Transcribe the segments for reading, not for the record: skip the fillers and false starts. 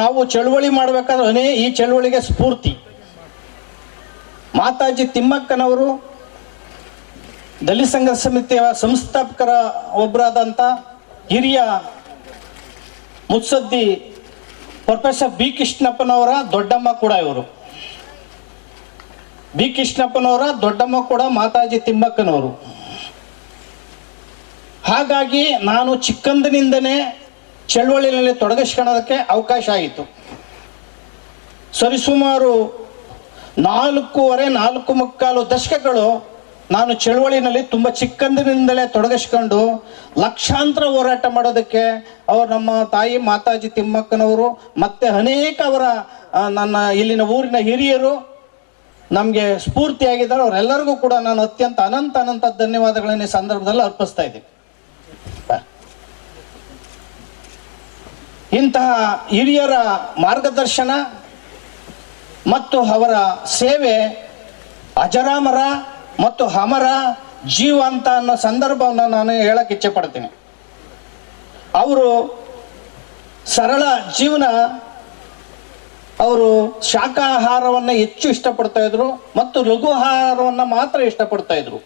ನಾವು ಚಳುವಳಿ ಮಾಡಬೇಕಾದ್ರೆ ಈ ಚಳುವಳಿಗೆ ಸ್ಫೂರ್ತಿ ಮಾತಾಜಿ ತಿಮ್ಮಕ್ಕನವರು ದಲಿತ ಸಂಘರ್ಷ ಸಮಿತಿಯ ಸಂಸ್ಥಾಪಕರ ಒಬ್ಬರಾದಂಥ ಹಿರಿಯ ಮುತ್ಸದ್ದಿ ಪ್ರೊಫೆಸರ್ ಬಿ ಕೃಷ್ಣಪ್ಪನವರ ದೊಡ್ಡಮ್ಮ ಕೂಡ ಇವರು. ಬಿ ಕೃಷ್ಣಪ್ಪನವರ ದೊಡ್ಡಮ್ಮ ಕೂಡ ಮಾತಾಜಿ ತಿಮ್ಮಕ್ಕನವರು. ಹಾಗಾಗಿ ನಾನು ಚಿಕ್ಕಂದಿನಿಂದನೇ ಚಳವಳಿಯಲ್ಲಿ ತೊಡಗಿಸ್ಕೊಳ್ಳೋದಕ್ಕೆ ಅವಕಾಶ ಆಯಿತು. ಸರಿಸುಮಾರು 4.25 ದಶಕಗಳು ನಾನು ಚಳವಳಿನಲ್ಲಿ ತುಂಬ ಚಿಕ್ಕಂದಿನಿಂದಲೇ ತೊಡಗಿಸ್ಕೊಂಡು ಲಕ್ಷಾಂತರ ಹೋರಾಟ ಮಾಡೋದಕ್ಕೆ ಅವರು ನಮ್ಮ ತಾಯಿ ಮಾತಾಜಿ ತಿಮ್ಮಕ್ಕನವರು ಮತ್ತು ಅನೇಕ ಅವರ ನನ್ನ ಇಲ್ಲಿನ ಊರಿನ ಹಿರಿಯರು ನಮಗೆ ಸ್ಫೂರ್ತಿಯಾಗಿದ್ದಾರೆ. ಅವರೆಲ್ಲರಿಗೂ ಕೂಡ ನಾನು ಅತ್ಯಂತ ಅನಂತ ಧನ್ಯವಾದಗಳನ್ನು ಈ ಸಂದರ್ಭದಲ್ಲಿ ಅರ್ಪಿಸ್ತಾ ಇದ್ದೀನಿ. ಇಂತಹ ಹಿರಿಯರ ಮಾರ್ಗದರ್ಶನ ಮತ್ತು ಅವರ ಸೇವೆ ಅಜರಾಮರ ಮತ್ತು ಅಮರ ಜೀವಂತ ಅನ್ನೋ ಸಂದರ್ಭವನ್ನು ನಾನು ಹೇಳಕ್ಕೆ ಇಚ್ಛೆ ಪಡ್ತೀನಿ. ಅವರು ಸರಳ ಜೀವನ, ಅವರು ಶಾಖಾಹಾರವನ್ನು ಹೆಚ್ಚು ಇಷ್ಟಪಡ್ತಾ ಇದ್ರು ಮತ್ತು ಲಘು ಆಹಾರವನ್ನು ಮಾತ್ರ ಇಷ್ಟಪಡ್ತಾ ಇದ್ರು.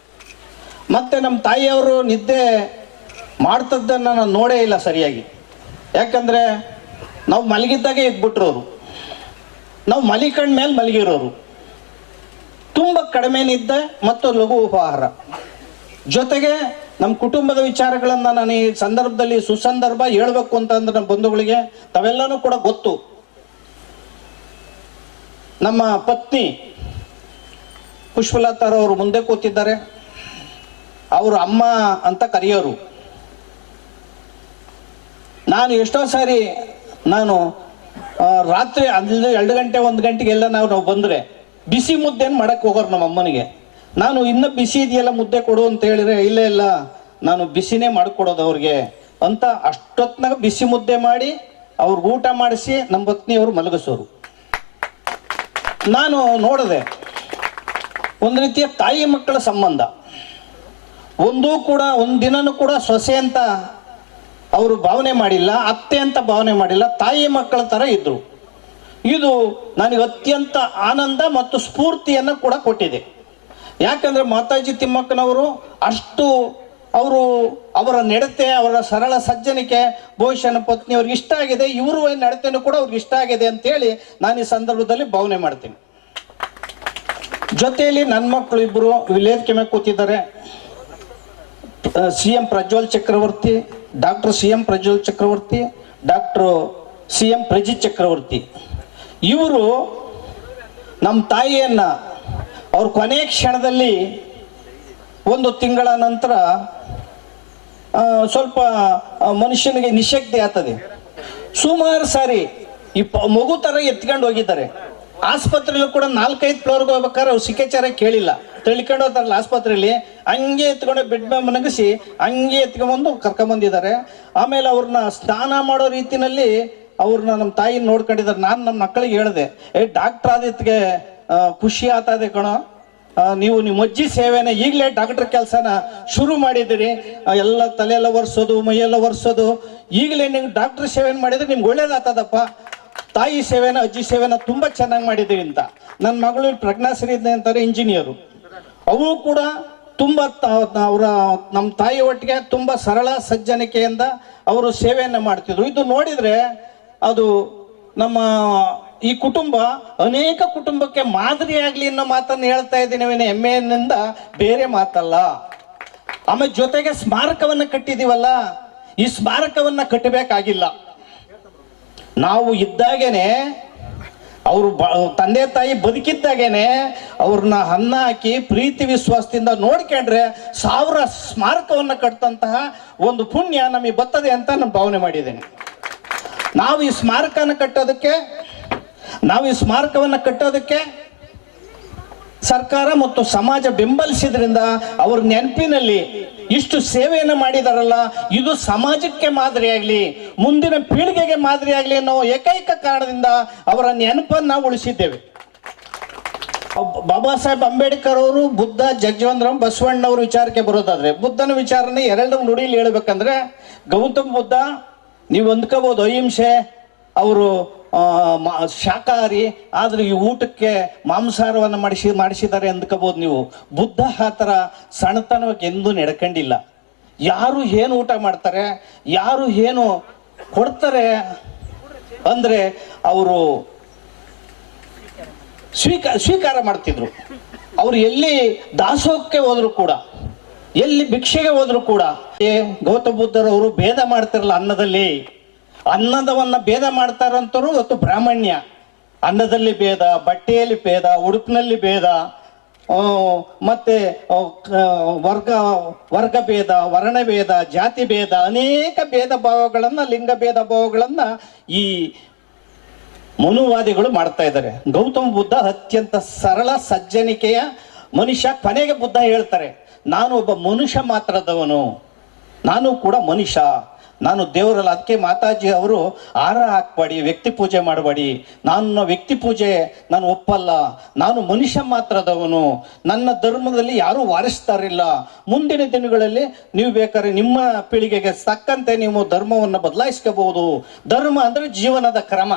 ಮತ್ತು ನಮ್ಮ ತಾಯಿಯವರು ನಿದ್ದೆ ಮಾಡ್ತದ್ದನ್ನು ನಾನು ನೋಡೇ ಇಲ್ಲ ಸರಿಯಾಗಿ. ಯಾಕಂದರೆ ನಾವು ಮಲಗಿದ್ದಾಗೆ ಎದ್ಬಿಟ್ರು ಅವರು, ನಾವು ಮಲಿಕಂಡ ಮೇಲೆ ಮಲಗಿರೋರು. ತುಂಬ ಕಡಿಮೆ ನಿದ್ದೆ ಮತ್ತು ಲಘು ಉಪಹಾರ, ಜೊತೆಗೆ ನಮ್ಮ ಕುಟುಂಬದ ವಿಚಾರಗಳನ್ನು ನಾನು ಈ ಸಂದರ್ಭದಲ್ಲಿ ಸುಸಂದರ್ಭ ಹೇಳಬೇಕು ಅಂತಂದ್ರೆ ನಮ್ಮ ಬಂಧುಗಳಿಗೆ ತಾವೆಲ್ಲನೂ ಕೂಡ ಗೊತ್ತು. ನಮ್ಮ ಪತ್ನಿ ಪುಷ್ಪಲತಾರವರು ಮುಂದೆ ಕೂತಿದ್ದಾರೆ. ಅವರು ಅಮ್ಮ ಅಂತ ಕರೆಯೋರು. ನಾನು ಎಷ್ಟೋ ಸಾರಿ ರಾತ್ರಿ 2 ಗಂಟೆ 1 ಗಂಟೆಗೆಲ್ಲ ನಾವು ಬಂದರೆ ಬಿಸಿ ಮುದ್ದೆಯನ್ನು ಮಾಡಕ್ಕೆ ಹೋಗೋರು ನಮ್ಮ ಅಮ್ಮನಿಗೆ. ನಾನು ಇನ್ನೂ ಬಿಸಿ ಇದೆಯಲ್ಲ ಮುದ್ದೆ ಕೊಡು ಅಂತ ಹೇಳಿದ್ರೆ ಇಲ್ಲ ನಾನು ಬಿಸಿನೇ ಮಾಡಿಕೊಡೋದು ಅವ್ರಿಗೆ ಅಂತ ಅಷ್ಟೊತ್ತಿನಾಗ ಬಿಸಿ ಮುದ್ದೆ ಮಾಡಿ ಅವ್ರಿಗೆ ಊಟ ಮಾಡಿಸಿ ನಮ್ಮ ಪತ್ನಿಯವರು ಮಲಗಿಸೋರು. ನಾನು ನೋಡಿದೆ ಒಂದು ರೀತಿಯ ತಾಯಿ ಮಕ್ಕಳ ಸಂಬಂಧ. ಒಂದು ದಿನನೂ ಕೂಡ ಸೊಸೆ ಅಂತ ಅವರು ಭಾವನೆ ಮಾಡಿಲ್ಲ, ಅತ್ತೆ ಅಂತ ಭಾವನೆ ಮಾಡಿಲ್ಲ, ತಾಯಿ ಮಕ್ಕಳ ಥರ ಇದ್ರು. ಇದು ನನಗೆ ಅತ್ಯಂತ ಆನಂದ ಮತ್ತು ಸ್ಫೂರ್ತಿಯನ್ನು ಕೂಡ ಕೊಟ್ಟಿದೆ. ಯಾಕಂದರೆ ಮಾತಾಜಿ ತಿಮ್ಮಕ್ಕನವರು ಅಷ್ಟು ಅವರ ನಡತೆ, ಅವರ ಸರಳ ಸಜ್ಜನಿಕೆ ಬಹುಶಃ ಪತ್ನಿಯವ್ರಿಗೆ ಇಷ್ಟ ಆಗಿದೆ, ಇವರು ನಡತೆನೂ ಕೂಡ ಅವ್ರಿಗೆ ಇಷ್ಟ ಆಗಿದೆ ಅಂತೇಳಿ ನಾನು ಈ ಸಂದರ್ಭದಲ್ಲಿ ಭಾವನೆ ಮಾಡ್ತೀನಿ. ಜೊತೆಯಲ್ಲಿ ನನ್ನ ಮಕ್ಕಳು ಇಬ್ಬರು ವೇದಿಕೆ ಮೇಲೆ ಕೂತಿದ್ದಾರೆ. CM ಪ್ರಜ್ವಲ್ ಚಕ್ರವರ್ತಿ, ಡಾಕ್ಟರ್ CM ಪ್ರಜ್ವಲ್ ಚಕ್ರವರ್ತಿ, ಡಾಕ್ಟರ್ CM ಪ್ರಜಿತ್ ಚಕ್ರವರ್ತಿ. ಇವರು ನಮ್ಮ ತಾಯಿಯನ್ನು ಅವ್ರ ಕೊನೆ ಕ್ಷಣದಲ್ಲಿ 1 ತಿಂಗಳ ನಂತರ ಸ್ವಲ್ಪ ಮನುಷ್ಯನಿಗೆ ನಿಶಕ್ತಿ ಆಗ್ತದೆ. ಸುಮಾರು ಸಾರಿ ಈ ಮಗು ಥರ ಎತ್ಕೊಂಡು ಹೋಗಿದ್ದಾರೆ. ಆಸ್ಪತ್ರೆಯಲ್ಲೂ ಕೂಡ 4-5 ಫ್ಲೋರ್ಗೆ ಹೋಗ್ಬೇಕಾದ್ರೆ ಅವ್ರು ಸಿಕ್ಕೆಚಾರ ಕೇಳಿಲ್ಲ, ತಿಳ್ಕೊಂಡು ಹೋಗ್ತಾರಲ್ಲ ಆಸ್ಪತ್ರೆಯಲ್ಲಿ, ಹಂಗೆ ಎತ್ಕೊಂಡು ಬೆಡ್ ಮೇಲೆ ಮನಗಿಸಿ ಹಂಗೆ ಎತ್ಕೊಂಡ್ಬಂದು ಕರ್ಕೊಂಬಂದಿದ್ದಾರೆ. ಆಮೇಲೆ ಅವ್ರನ್ನ ಸ್ನಾನ ಮಾಡೋ ರೀತಿಯಲ್ಲಿ ಅವ್ರನ್ನ ನಮ್ಮ ತಾಯಿನ ನೋಡ್ಕೊಂಡಿದ್ದಾರೆ. ನಾನು ನಮ್ಮ ಮಕ್ಕಳಿಗೆ ಹೇಳಿದೆ, ಡಾಕ್ಟರ್ ಆದಿತ್ಗೆ ಖುಷಿ ಆಗ್ತದೆ ಕಣೋ, ನೀವು ನಿಮ್ಮ ಅಜ್ಜಿ ಸೇವೆನ ಈಗಲೇ ಡಾಕ್ಟರ್ ಕೆಲಸನ ಶುರು ಮಾಡಿದ್ದೀರಿ, ಎಲ್ಲ ತಲೆಯೆಲ್ಲ ಒರೆಸೋದು ಮೈಯೆಲ್ಲ ಒರೆಸೋದು, ಈಗಲೇ ನೀವು ಡಾಕ್ಟರ್ ಸೇವೆನ ಮಾಡಿದ್ರೆ ನಿಮ್ಗೆ ಒಳ್ಳೇದಾಗ್ತದಪ್ಪ, ತಾಯಿ ಸೇವೆನ ಅಜ್ಜಿ ಸೇವೆನ ತುಂಬ ಚೆನ್ನಾಗಿ ಮಾಡಿದ್ದೀರಿ ಅಂತ. ನನ್ನ ಮಗಳು ಪ್ರಜ್ಞಾಶ್ರೀ ಅಂತಾರೆ, ಇಂಜಿನಿಯರು. ಅವರು ಕೂಡ ತುಂಬ ನಮ್ಮ ತಾಯಿ ಒಟ್ಟಿಗೆ ತುಂಬ ಸರಳ ಸಜ್ಜನಿಕೆಯಿಂದ ಅವರು ಸೇವೆಯನ್ನು ಮಾಡ್ತಿದ್ರು. ಇದು ನೋಡಿದರೆ ಅದು ನಮ್ಮ ಈ ಕುಟುಂಬ ಅನೇಕ ಕುಟುಂಬಕ್ಕೆ ಮಾದರಿಯಾಗಲಿ ಅನ್ನೋ ಮಾತನ್ನು ಹೇಳ್ತಾ ಇದ್ದೀನಿ, ಹೆಮ್ಮೆಯಿಂದ ಬೇರೆ ಮಾತಲ್ಲ. ಆಮೇಲೆ ಜೊತೆಗೆ ಸ್ಮಾರಕವನ್ನು ಕಟ್ಟಿದೀವಲ್ಲ, ಈ ಸ್ಮಾರಕವನ್ನು ಕಟ್ಟಬೇಕಾಗಿಲ್ಲ. ನಾವು ಇದ್ದಾಗೇನೆ, ಅವರು ತಂದೆ ತಾಯಿ ಬದುಕಿದ್ದಾಗೇನೆ ಅವ್ರನ್ನ ಅನ್ನ ಹಾಕಿ ಪ್ರೀತಿ ವಿಶ್ವಾಸದಿಂದ ನೋಡ್ಕೊಂಡ್ರೆ 1000 ಸ್ಮಾರಕವನ್ನು ಕಟ್ಟಂತಹ ಒಂದು ಪುಣ್ಯ ನಮಗೆ ಬರ್ತದೆ ಅಂತ ನಾನು ಭಾವನೆ ಮಾಡಿದ್ದೇನೆ. ನಾವು ಈ ಸ್ಮಾರಕವನ್ನು ಕಟ್ಟೋದಕ್ಕೆ ಸರ್ಕಾರ ಮತ್ತು ಸಮಾಜ ಬೆಂಬಲಿಸಿದ್ರಿಂದ ಅವ್ರ ನೆನಪಿನಲ್ಲಿ ಇಷ್ಟು ಸೇವೆಯನ್ನು ಮಾಡಿದಾರಲ್ಲ, ಇದು ಸಮಾಜಕ್ಕೆ ಮಾದರಿಯಾಗಲಿ, ಮುಂದಿನ ಪೀಳಿಗೆಗೆ ಮಾದರಿಯಾಗಲಿ ಅನ್ನೋ ಏಕೈಕ ಕಾರಣದಿಂದ ಅವರ ನೆನಪನ್ನು ನಾವು ಉಳಿಸಿದ್ದೇವೆ. ಬಾಬಾ ಸಾಹೇಬ್ ಅಂಬೇಡ್ಕರ್ ಅವರು ಬುದ್ಧ, ಜಗಜೀವನರಾಮ್ ಬಸವಣ್ಣವ್ರ ವಿಚಾರಕ್ಕೆ ಬರೋದಾದ್ರೆ, ಬುದ್ಧನ ವಿಚಾರನ 2 ನುಡಿಯಲ್ಲಿ ಹೇಳ್ಬೇಕಂದ್ರೆ, ಗೌತಮ್ ಬುದ್ಧ ನೀವು ಅಂದ್ಕೋಬಹುದು ಅಹಿಂಸೆ, ಅವರು ಶಾಕಾಹಾರಿ ಆದ್ರೆ ಈ ಊಟಕ್ಕೆ ಮಾಂಸಾಹಾರವನ್ನು ಮಾಡಿಸಿದ್ದಾರೆ ಅಂದ್ಕೋಬಹುದು ನೀವು. ಬುದ್ಧ ಆ ಥರ ಸಣ್ಣತನವಾಗಿ ಎಂದೂ ನಡ್ಕೊಂಡಿಲ್ಲ. ಯಾರು ಏನು ಊಟ ಮಾಡ್ತಾರೆ, ಯಾರು ಏನು ಕೊಡ್ತಾರೆ ಅಂದ್ರೆ ಅವರು ಸ್ವೀಕಾರ ಮಾಡ್ತಿದ್ರು. ಅವ್ರು ಎಲ್ಲಿ ದಾಸೋಹಕ್ಕೆ ಹೋದ್ರು ಕೂಡ, ಎಲ್ಲಿ ಭಿಕ್ಷೆಗೆ ಹೋದ್ರು ಕೂಡ ಗೌತಮ ಬುದ್ಧರವರು ಭೇದ ಮಾಡ್ತಿರಲ್ಲ ಅನ್ನದಲ್ಲಿ. ಅನ್ನದವನ್ನ ಭೇದ ಮಾಡ್ತಾರಂತರು ಇವತ್ತು ಬ್ರಾಹ್ಮಣ್ಯ. ಅನ್ನದಲ್ಲಿ ಭೇದ, ಬಟ್ಟೆಯಲ್ಲಿ ಭೇದ, ಉಡುಪಿನಲ್ಲಿ ಭೇದ, ಮತ್ತೆ ವರ್ಗ ಭೇದ, ವರ್ಣ ಭೇದ, ಜಾತಿ ಭೇದ, ಅನೇಕ ಭೇದ ಭಾವಗಳನ್ನ, ಲಿಂಗ ಭೇದ ಭಾವಗಳನ್ನ ಈ ಮನುವಾದಿಗಳು ಮಾಡ್ತಾ ಇದ್ದಾರೆ. ಗೌತಮ ಬುದ್ಧ ಅತ್ಯಂತ ಸರಳ ಸಜ್ಜನಿಕೆಯ ಮನುಷ್ಯ. ಕೊನೆಗೆ ಬುದ್ಧ ಹೇಳ್ತಾರೆ, ನಾನು ಒಬ್ಬ ಮನುಷ್ಯ ಮಾತ್ರದವನು, ನಾನು ಕೂಡ ಮನುಷ್ಯ, ನಾನು ದೇವರಲ್ಲ. ಅದಕ್ಕೆ ಮಾತಾಜಿ ಅವರು ಹಾರ ಹಾಕ್ಬೇಡಿ, ವ್ಯಕ್ತಿ ಪೂಜೆ ಮಾಡಬೇಡಿ, ನನ್ನ ವ್ಯಕ್ತಿ ಪೂಜೆ ನಾನು ಒಪ್ಪಲ್ಲ, ನಾನು ಮನುಷ್ಯ ಮಾತ್ರದವನು, ನನ್ನ ಧರ್ಮದಲ್ಲಿ ಯಾರೂ ವಾರಿಸ್ತಾರಿಲ್ಲ. ಮುಂದಿನ ದಿನಗಳಲ್ಲಿ ನೀವು ಬೇಕಾದ್ರೆ ನಿಮ್ಮ ಪೀಳಿಗೆಗೆ ತಕ್ಕಂತೆ ನೀವು ಧರ್ಮವನ್ನು ಬದಲಾಯಿಸ್ಕೋಬಹುದು. ಧರ್ಮ ಅಂದ್ರೆ ಜೀವನದ ಕ್ರಮ,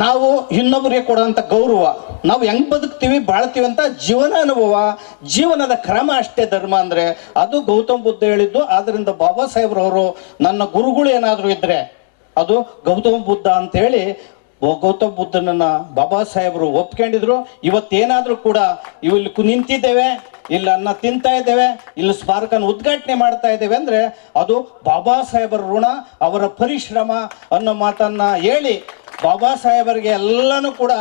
ನಾವು ಇನ್ನೊಬ್ಬರಿಗೆ ಕೊಡುವಂಥ ಗೌರವ, ನಾವು ಹೆಂಗ್ ಬದುಕ್ತೀವಿ ಬಾಳ್ತೀವಿ ಅಂತ ಜೀವನ ಅನುಭವ, ಜೀವನದ ಕ್ರಮ ಅಷ್ಟೇ ಧರ್ಮ ಅಂದ್ರೆ. ಅದು ಗೌತಮ ಬುದ್ಧ ಹೇಳಿದ್ದು. ಆದ್ರಿಂದ ಬಾಬಾ ಸಾಹೇಬ್ರವರು ನನ್ನ ಗುರುಗಳು ಏನಾದ್ರು ಇದ್ರೆ ಅದು ಗೌತಮ ಬುದ್ಧ ಅಂತ ಹೇಳಿ ಗೌತಮ ಬುದ್ಧನನ್ನ ಬಾಬಾ ಸಾಹೇಬರು ಒಪ್ಕೊಂಡಿದ್ರು. ಇವತ್ತೇನಾದ್ರೂ ಕೂಡ ಇಲ್ಲಿ ನಿಂತಿದ್ದೇವೆ, ಇಲ್ಲಿ ಅನ್ನ ತಿಂತಾ ಇದ್ದೇವೆ, ಇಲ್ಲಿ ಸ್ಮಾರಕನ ಉದ್ಘಾಟನೆ ಮಾಡ್ತಾ ಇದ್ದೇವೆ ಅಂದ್ರೆ ಅದು ಬಾಬಾ ಸಾಹೇಬರ ಋಣ, ಅವರ ಪರಿಶ್ರಮ ಅನ್ನೋ ಮಾತನ್ನ ಹೇಳಿ ಬಾಬಾ ಸಾಹೇಬರಿಗೆ ಎಲ್ಲನೂ ಕೂಡ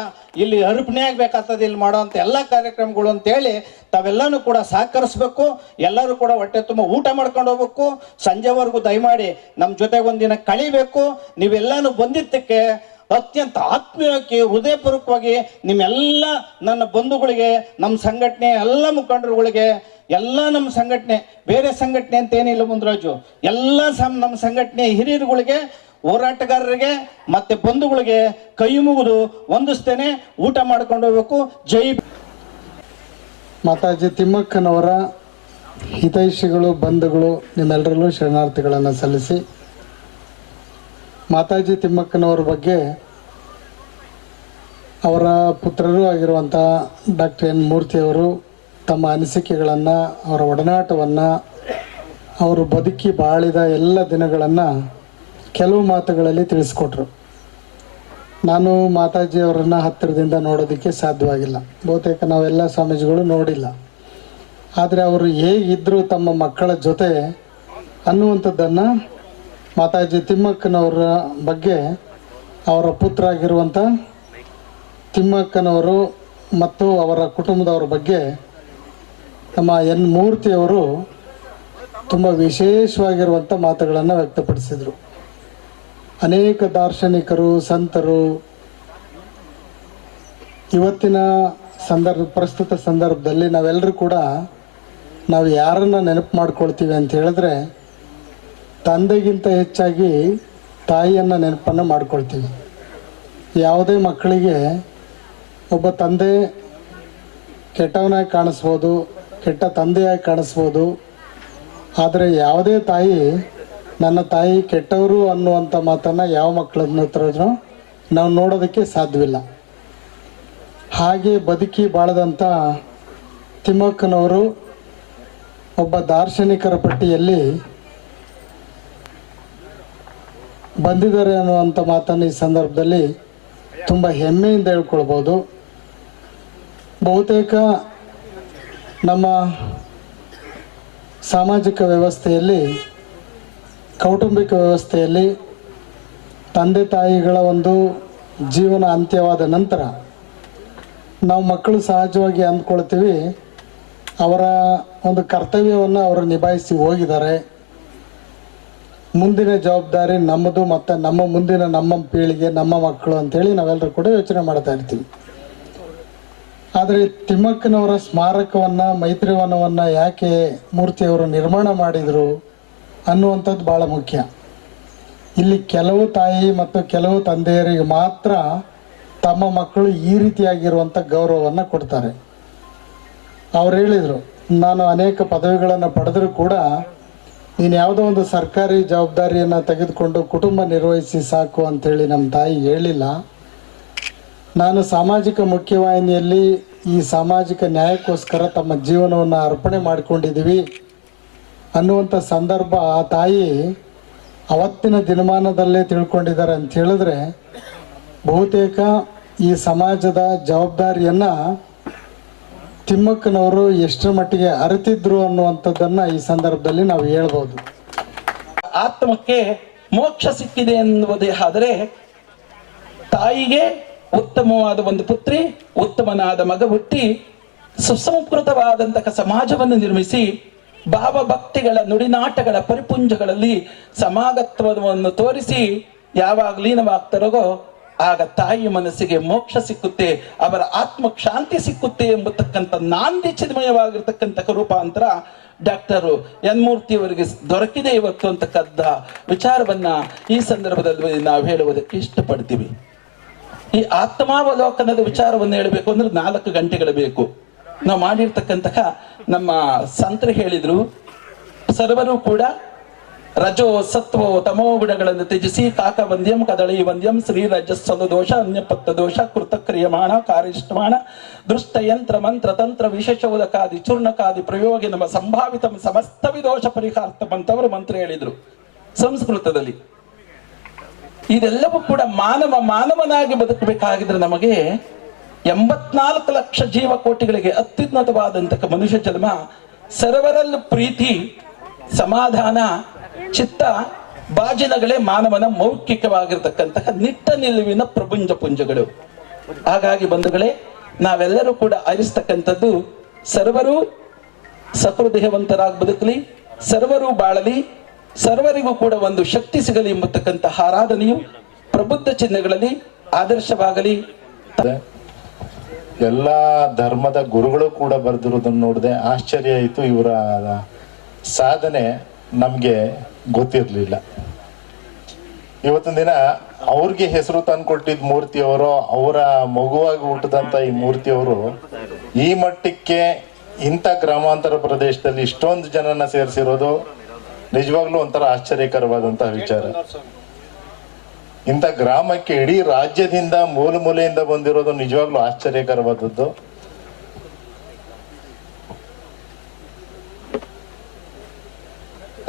ಇಲ್ಲಿ ಅರ್ಪಣೆ ಆಗ್ಬೇಕಾಗ್ತದೆ ಇಲ್ಲಿ ಮಾಡೋಂಥ ಎಲ್ಲ ಕಾರ್ಯಕ್ರಮಗಳು ಅಂತ ಹೇಳಿ ತಾವೆಲ್ಲನೂ ಕೂಡ ಸಹಕರಿಸ್ಬೇಕು. ಎಲ್ಲರೂ ಕೂಡ ಹೊಟ್ಟೆ ತುಂಬ ಊಟ ಮಾಡ್ಕೊಂಡು ಹೋಗ್ಬೇಕು. ಸಂಜೆವರೆಗೂ ದಯಮಾಡಿ ನಮ್ಮ ಜೊತೆಗೆ ಒಂದಿನ ಕಳಿಬೇಕು. ನೀವೆಲ್ಲಾನು ಬಂದಿದ್ದಕ್ಕೆ ಅತ್ಯಂತ ಆತ್ಮೀಯವಾಗಿ, ಹೃದಯಪೂರ್ವಕವಾಗಿ ನಿಮ್ಮೆಲ್ಲ ನನ್ನ ಬಂಧುಗಳಿಗೆ, ನಮ್ಮ ಸಂಘಟನೆ ಎಲ್ಲ ಮುಖಂಡರುಗಳಿಗೆ, ಎಲ್ಲ ನಮ್ಮ ಸಂಘಟನೆ, ಬೇರೆ ಸಂಘಟನೆ ಅಂತ ಏನಿಲ್ಲ ಮುಂದರಾಜು, ಎಲ್ಲ ನಮ್ಮ ಸಂಘಟನೆ ಹಿರಿಯರುಗಳಿಗೆ, ಹೋರಾಟಗಾರರಿಗೆ ಮತ್ತೆ ಬಂಧುಗಳಿಗೆ ಕೈ ಮುಗಿದು ವಂದಿಸ್ತೇನೆ. ಊಟ ಮಾಡ್ಕೊಂಡು ಹೋಗ್ಬೇಕು. ಜೈ ಮಾತಾಜಿ ತಿಮ್ಮಕ್ಕನವರ ಹಿತೈಷಿಗಳು, ಬಂಧುಗಳು ನಿಮ್ಮೆಲ್ಲರಲ್ಲೂ ಶರಣಾರ್ಥಿಗಳನ್ನು ಸಲ್ಲಿಸಿ, ಮಾತಾಜಿ ತಿಮ್ಮಕ್ಕನವರ ಬಗ್ಗೆ ಅವರ ಪುತ್ರರೂ ಆಗಿರುವಂಥ ಡಾಕ್ಟರ್ ಎನ್ ಮೂರ್ತಿಯವರು ತಮ್ಮ ಅನಿಸಿಕೆಗಳನ್ನು, ಅವರ ಒಡನಾಟವನ್ನು, ಅವರು ಬದುಕಿ ಬಾಳಿದ ಎಲ್ಲ ದಿನಗಳನ್ನು ಕೆಲವು ಮಾತುಗಳಲ್ಲಿ ತಿಳಿಸ್ಕೊಟ್ರು. ನಾನು ಮಾತಾಜಿಯವರನ್ನು ಹತ್ತಿರದಿಂದ ನೋಡೋದಕ್ಕೆ ಸಾಧ್ಯವಾಗಿಲ್ಲ, ಬಹುತೇಕ ನಾವೆಲ್ಲ ಸ್ವಾಮೀಜಿಗಳು ನೋಡಿಲ್ಲ. ಆದರೆ ಅವರು ಹೇಗಿದ್ದರು ತಮ್ಮ ಮಕ್ಕಳ ಜೊತೆ ಅನ್ನುವಂಥದ್ದನ್ನು ಮಾತಾಜಿ ತಿಮ್ಮಕ್ಕನವರ ಬಗ್ಗೆ, ಅವರ ಪುತ್ರ ಆಗಿರುವಂಥ ತಿಮ್ಮಕ್ಕನವರು ಮತ್ತು ಅವರ ಕುಟುಂಬದವರ ಬಗ್ಗೆ ನಮ್ಮ ಎನ್ ಮೂರ್ತಿಯವರು ತುಂಬ ವಿಶೇಷವಾಗಿರುವಂಥ ಮಾತುಗಳನ್ನು ವ್ಯಕ್ತಪಡಿಸಿದರು. ಅನೇಕ ದಾರ್ಶನಿಕರು, ಸಂತರು ಇವತ್ತಿನ ಪ್ರಸ್ತುತ ಸಂದರ್ಭದಲ್ಲಿ ನಾವೆಲ್ಲರೂ ಕೂಡ ನಾವು ಯಾರನ್ನು ನೆನಪು ಮಾಡ್ಕೊಳ್ತೀವಿ ಅಂತ ಹೇಳಿದ್ರೆ ತಂದೆಗಿಂತ ಹೆಚ್ಚಾಗಿ ತಾಯಿಯನ್ನು ನೆನಪನ್ನು ಮಾಡ್ಕೊಳ್ತೀವಿ. ಯಾವುದೇ ಮಕ್ಕಳಿಗೆ ಒಬ್ಬ ತಂದೆ ಕೆಟ್ಟವನಾಗಿ ಕಾಣಿಸ್ಬೋದು, ಕೆಟ್ಟ ತಂದೆಯಾಗಿ ಕಾಣಿಸ್ಬೋದು, ಆದರೆ ಯಾವುದೇ ತಾಯಿ ನನ್ನ ತಾಯಿ ಕೆಟ್ಟವರು ಅನ್ನುವಂಥ ಮಾತನ್ನು ಯಾವ ಮಕ್ಕಳನ್ನ ಹತ್ರ ನಾವು ನೋಡೋದಕ್ಕೆ ಸಾಧ್ಯವಿಲ್ಲ. ಹಾಗೆ ಬದುಕಿ ಬಾಳದಂಥ ತಿಮ್ಮಕ್ಕನವರು ಒಬ್ಬ ದಾರ್ಶನಿಕರ ಪಟ್ಟಿಯಲ್ಲಿ ಬಂದಿದ್ದಾರೆ ಅನ್ನುವಂಥ ಮಾತನ್ನು ಈ ಸಂದರ್ಭದಲ್ಲಿ ತುಂಬ ಹೆಮ್ಮೆಯಿಂದ ಹೇಳ್ಕೊಳ್ಬೋದು. ಬಹುತೇಕ ನಮ್ಮ ಸಾಮಾಜಿಕ ವ್ಯವಸ್ಥೆಯಲ್ಲಿ, ಕೌಟುಂಬಿಕ ವ್ಯವಸ್ಥೆಯಲ್ಲಿ ತಂದೆ ತಾಯಿಗಳ ಒಂದು ಜೀವನ ಅಂತ್ಯವಾದ ನಂತರ ನಾವು ಮಕ್ಕಳು ಸಹಜವಾಗಿ ಅಂದ್ಕೊಳ್ತೀವಿ ಅವರ ಒಂದು ಕರ್ತವ್ಯವನ್ನು ಅವರು ನಿಭಾಯಿಸಿ ಹೋಗಿದ್ದಾರೆ, ಮುಂದಿನ ಜವಾಬ್ದಾರಿ ನಮ್ಮದು ಮತ್ತು ನಮ್ಮ ಮುಂದಿನ ನಮ್ಮ ಪೀಳಿಗೆ, ನಮ್ಮ ಮಕ್ಕಳು ಅಂಥೇಳಿ ನಾವೆಲ್ಲರೂ ಕೂಡ ಯೋಚನೆ ಮಾಡ್ತಾ ಇರ್ತೀವಿ. ಆದರೆ ತಿಮ್ಮಕ್ಕನವರ ಸ್ಮಾರಕವನ್ನು, ಮೈತ್ರಿವನವನ್ನು ಯಾಕೆ ಮೂರ್ತಿಯವರು ನಿರ್ಮಾಣ ಮಾಡಿದರು ಅನ್ನುವಂಥದ್ದು ಭಾಳ ಮುಖ್ಯ. ಇಲ್ಲಿ ಕೆಲವು ತಾಯಿ ಮತ್ತು ಕೆಲವು ತಂದೆಯರಿಗೆ ಮಾತ್ರ ತಮ್ಮ ಮಕ್ಕಳು ಈ ರೀತಿಯಾಗಿರುವಂಥ ಗೌರವವನ್ನು ಕೊಡ್ತಾರೆ. ಅವ್ರು ಹೇಳಿದರು, ನಾನು ಅನೇಕ ಪದವಿಗಳನ್ನು ಪಡೆದರೂ ಕೂಡ ನೀನು ಯಾವುದೋ ಒಂದು ಸರ್ಕಾರಿ ಜವಾಬ್ದಾರಿಯನ್ನು ತೆಗೆದುಕೊಂಡು ಕುಟುಂಬ ನಿರ್ವಹಿಸಿ ಸಾಕು ಅಂಥೇಳಿ ನಮ್ಮ ತಾಯಿ ಹೇಳಿಲ್ಲ. ನಾನು ಸಾಮಾಜಿಕ ಮುಖ್ಯವಾಹಿನಿಯಲ್ಲಿ ಈ ಸಾಮಾಜಿಕ ನ್ಯಾಯಕ್ಕೋಸ್ಕರ ತಮ್ಮ ಜೀವನವನ್ನು ಅರ್ಪಣೆ ಮಾಡಿಕೊಂಡಿದ್ದೀವಿ ಅನ್ನುವಂಥ ಸಂದರ್ಭ ಆ ತಾಯಿ ಅವತ್ತಿನ ದಿನಮಾನದಲ್ಲೇ ತಿಳ್ಕೊಂಡಿದ್ದಾರೆ ಅಂತ ಹೇಳಿದ್ರೆ ಬಹುತೇಕ ಈ ಸಮಾಜದ ಜವಾಬ್ದಾರಿಯನ್ನು ತಿಮ್ಮಕ್ಕನವರು ಎಷ್ಟರ ಮಟ್ಟಿಗೆ ಅರಿತಿದ್ರು ಅನ್ನುವಂಥದ್ದನ್ನು ಈ ಸಂದರ್ಭದಲ್ಲಿ ನಾವು ಹೇಳ್ಬೋದು. ಆತ್ಮಕ್ಕೆ ಮೋಕ್ಷ ಸಿಕ್ಕಿದೆ ಎನ್ನುವುದೇ ಆದರೆ ತಾಯಿಗೆ ಉತ್ತಮವಾದ ಒಂದು ಪುತ್ರಿ, ಉತ್ತಮನಾದ ಮಗ ಹುಟ್ಟಿ ಸುಸಂಸ್ಕೃತವಾದಂತಹ ಸಮಾಜವನ್ನು ನಿರ್ಮಿಸಿ ಭಾವಭಕ್ತಿಗಳ ನುಡಿನಾಟಗಳ ಪರಿಪುಂಜಗಳಲ್ಲಿ ಸಮಾಗತ್ವವನ್ನು ತೋರಿಸಿ ಯಾವಾಗ ಲೀನವಾಗ್ತಾರೋ ಆಗ ತಾಯಿ ಮನಸ್ಸಿಗೆ ಮೋಕ್ಷ ಸಿಕ್ಕುತ್ತೆ, ಅವರ ಆತ್ಮ ಶಾಂತಿ ಸಿಕ್ಕುತ್ತೆ ಎಂಬತಕ್ಕಂಥ ನಾಂದಿ ಚಿನ್ಮಯವಾಗಿರ್ತಕ್ಕಂಥ ರೂಪಾಂತರ ಡಾಕ್ಟರ್ ಎನ್ ಮೂರ್ತಿಯವರಿಗೆ ದೊರಕಿದೆ ಇವತ್ತು ಅಂತಕ್ಕಂಥ ವಿಚಾರವನ್ನ ಈ ಸಂದರ್ಭದಲ್ಲಿ ನಾವು ಹೇಳುವುದಕ್ಕೆ ಇಷ್ಟಪಡ್ತೀವಿ. ಈ ಆತ್ಮಾವಲೋಕನದ ವಿಚಾರವನ್ನು ಹೇಳಬೇಕು ಅಂದ್ರೆ 4 ಗಂಟೆಗಳು ಬೇಕು. ನಾವು ಮಾಡಿರ್ತಕ್ಕಂತಹ ನಮ್ಮ ಸಂತರು ಹೇಳಿದ್ರು, ಸರ್ವರು ಕೂಡ ರಜೋ ಸತ್ವೋ ತಮೋ ಗುಣಗಳನ್ನು ತ್ಯಜಿಸಿ ಕಾಕ ವಂದ್ಯಂ ಕದಳಿ ವಂದ್ಯಂ ಶ್ರೀ ರಜಸ್ಸಲು ದೋಷ ಅನ್ಯಪತ್ತ ದೋಷ ಕೃತಕ್ರಿಯಮಾಣ ಕಾರ್ಯಿಷ್ಠಮಾಣ ದೃಷ್ಟಯಂತ್ರ ಮಂತ್ರ ತಂತ್ರ ವಿಶೇಷೋದಕಾದಿ ಚೂರ್ಣಕಾದಿ ಪ್ರಯೋಗಿ ನಮ್ಮ ಸಂಭಾವಿತ ಸಮಸ್ತ ವಿದೋಷ ಪರಿಹಾರ್ಥಂ ಅಂತವರು ಮಂತ್ರ ಹೇಳಿದ್ರು ಸಂಸ್ಕೃತದಲ್ಲಿ. ಇದೆಲ್ಲವೂ ಕೂಡ ಮಾನವನಾಗಿ ಬದುಕಬೇಕಾಗಿದ್ರೆ ನಮಗೆ 84 ಲಕ್ಷ ಜೀವಕೋಟಿಗಳಿಗೆ ಅತ್ಯುನ್ನತವಾದಂತಹ ಮನುಷ್ಯ ಜನ್ಮ, ಸರ್ವರಲ್ಲೂ ಪ್ರೀತಿ, ಸಮಾಧಾನ, ಚಿತ್ತ, ಬಾಜಿನಗಳೇ ಮಾನವನ ಮೌಖಿಕವಾಗಿರ್ತಕ್ಕಂತಹ ನಿಟ್ಟ ನಿಲುವಿನ ಪ್ರಪಂಚ ಪುಂಜಗಳು. ಹಾಗಾಗಿ ಬಂಧುಗಳೇ, ನಾವೆಲ್ಲರೂ ಕೂಡ ಅರಿಸ್ತಕ್ಕಂಥದ್ದು ಸರ್ವರು ಸಹೃದಯವಂತರಾಗಿ ಬದುಕಲಿ, ಸರ್ವರು ಬಾಳಲಿ, ಸರ್ವರಿಗೂ ಕೂಡ ಒಂದು ಶಕ್ತಿ ಸಿಗಲಿ ಎಂಬತಕ್ಕಂತಹ ಆರಾಧನೆಯು ಪ್ರಬುದ್ಧ ಚಿಹ್ನೆಗಳಲ್ಲಿ ಆದರ್ಶವಾಗಲಿ. ಎಲ್ಲ ಧರ್ಮದ ಗುರುಗಳು ಕೂಡ ಬರೆದಿರೋದನ್ನು ನೋಡಿದೆ, ಆಶ್ಚರ್ಯ ಆಯಿತು. ಇವರ ಸಾಧನೆ ನಮಗೆ ಗೊತ್ತಿರಲಿಲ್ಲ. ಇವತ್ತಿನ ದಿನ ಅವ್ರಿಗೆ ಹೆಸರು ತಂದ್ಕೊಟ್ಟಿದ್ದ ಮೂರ್ತಿಯವರು, ಅವರ ಮಗುವಾಗಿ ಹುಟ್ಟಿದಂಥ ಈ ಮೂರ್ತಿಯವರು ಈ ಮಟ್ಟಕ್ಕೆ ಇಂಥ ಗ್ರಾಮಾಂತರ ಪ್ರದೇಶದಲ್ಲಿ ಇಷ್ಟೊಂದು ಜನನ ಸೇರಿಸಿರೋದು ನಿಜವಾಗ್ಲೂ ಒಂಥರ ಆಶ್ಚರ್ಯಕರವಾದಂತಹ ವಿಚಾರ. ಇಂಥ ಗ್ರಾಮಕ್ಕೆ ಇಡೀ ರಾಜ್ಯದಿಂದ ಮೂಲ ಮೂಲೆಯಿಂದ ಬಂದಿರೋದು ನಿಜವಾಗ್ಲೂ ಆಶ್ಚರ್ಯಕರವಾದದ್ದು.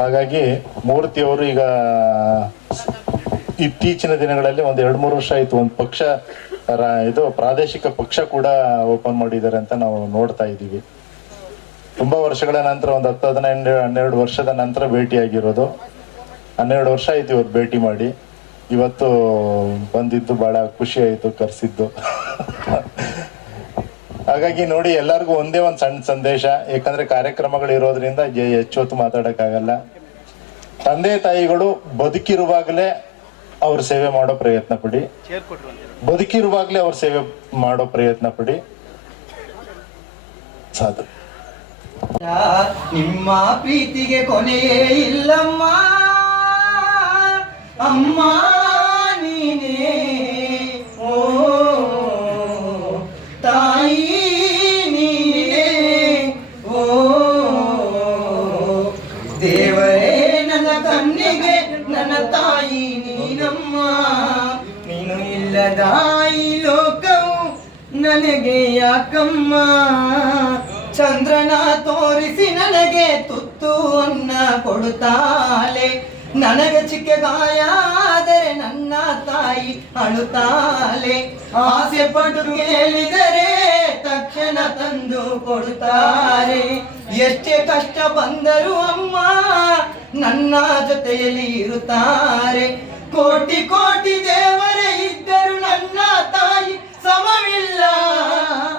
ಹಾಗಾಗಿ ಮೂರ್ತಿಯವರು ಈಗ ಇತ್ತೀಚಿನ ದಿನಗಳಲ್ಲಿ ಒಂದು 2-3 ವರ್ಷ ಆಯ್ತು, ಒಂದು ಪಕ್ಷ ಇದು ಪ್ರಾದೇಶಿಕ ಪಕ್ಷ ಕೂಡ ಓಪನ್ ಮಾಡಿದ್ದಾರೆ ಅಂತ ನಾವು ನೋಡ್ತಾ ಇದ್ದೀವಿ. ತುಂಬಾ ವರ್ಷಗಳ ನಂತರ ಒಂದು 10-12 ವರ್ಷದ ನಂತರ ಭೇಟಿಯಾಗಿರೋದು. 12 ವರ್ಷ ಆಯ್ತು ಇವ್ರು ಭೇಟಿ ಮಾಡಿ. ಇವತ್ತು ಬಂದಿದ್ದು ಬಹಳ ಖುಷಿ ಆಯ್ತು ಕರೆಸಿದ್ದು. ಹಾಗಾಗಿ ನೋಡಿ, ಎಲ್ಲರಿಗೂ ಒಂದೇ ಒಂದು ಸಣ್ಣ ಸಂದೇಶ, ಯಾಕಂದ್ರೆ ಕಾರ್ಯಕ್ರಮಗಳು ಇರೋದ್ರಿಂದ ಹೆಚ್ಚು ಹೊತ್ತು ಮಾತಾಡಕ್ಕಾಗಲ್ಲ. ತಂದೆ ತಾಯಿಗಳು ಬದುಕಿರುವಾಗಲೇ ಅವ್ರ ಸೇವೆ ಮಾಡೋ ಪ್ರಯತ್ನ ಪಡಿ, ಬದುಕಿರುವಾಗಲೇ ಅವ್ರ ಸೇವೆ ಮಾಡೋ ಪ್ರಯತ್ನ ಪಡಿ. ಸಾಧು. ನಿಮ್ಮ ಪ್ರೀತಿಗೆ ಕೊನೆಯೇ ಇಲ್ಲಮ್ಮ, ಅಮ್ಮ ನೀನೇ ಓ ತಾಯಿ ನೀನೇ ಓ ದೇವರೇ, ನನ್ನ ಕಣ್ಣಿಗೆ ನನ್ನ ತಾಯಿ ನೀನಮ್ಮ. ನೀನು ಇಲ್ಲದ ಈ ಲೋಕವು ನನಗೆ ಯಾಕಮ್ಮ. ಚಂದ್ರನ ತೋರಿಸಿ ನನಗೆ ತುತ್ತು ಅನ್ನ ಕೊಡುತ್ತಾಳೆ, ನನಗೆ ಚಿಕ್ಕ ಗಾಯ ಆದರೆ ನನ್ನ ತಾಯಿ ಅಳುತ್ತಾಳೆ. ಆಸೆ ಪಟ್ಟು ಕೇಳಿದರೆ ತಕ್ಷಣ ತಂದು ಕೊಡುತ್ತಾರೆ. ಎಷ್ಟೇ ಕಷ್ಟ ಬಂದರೂ ಅಮ್ಮ ನನ್ನ ಜೊತೆಯಲ್ಲಿ ಇರುತ್ತಾರೆ. ಕೋಟಿ ಕೋಟಿ ದೇವರೇ ಇದ್ದರು ನನ್ನ ತಾಯಿ ಸಮವಿಲ್ಲ.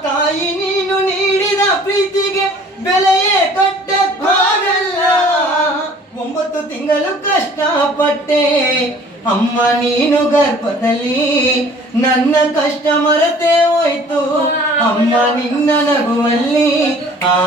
ತಾಯಿ ನೀನು ನೀಡಿದ ಪ್ರೀತಿಗೆ ಬೆಲೆಯೇ ಕಟ್ಟಕ್ಕಾಗಲ್ಲ. 9 ತಿಂಗಳು ಕಷ್ಟಪಟ್ಟೆ ಅಮ್ಮ ನೀನು ಗರ್ಭದಲ್ಲಿ, ನನ್ನ ಕಷ್ಟ ಮರೆತೇ ಹೋಯ್ತು ಅಮ್ಮ ನಿನ್ನ ನಗುವಲ್ಲಿ. ಆ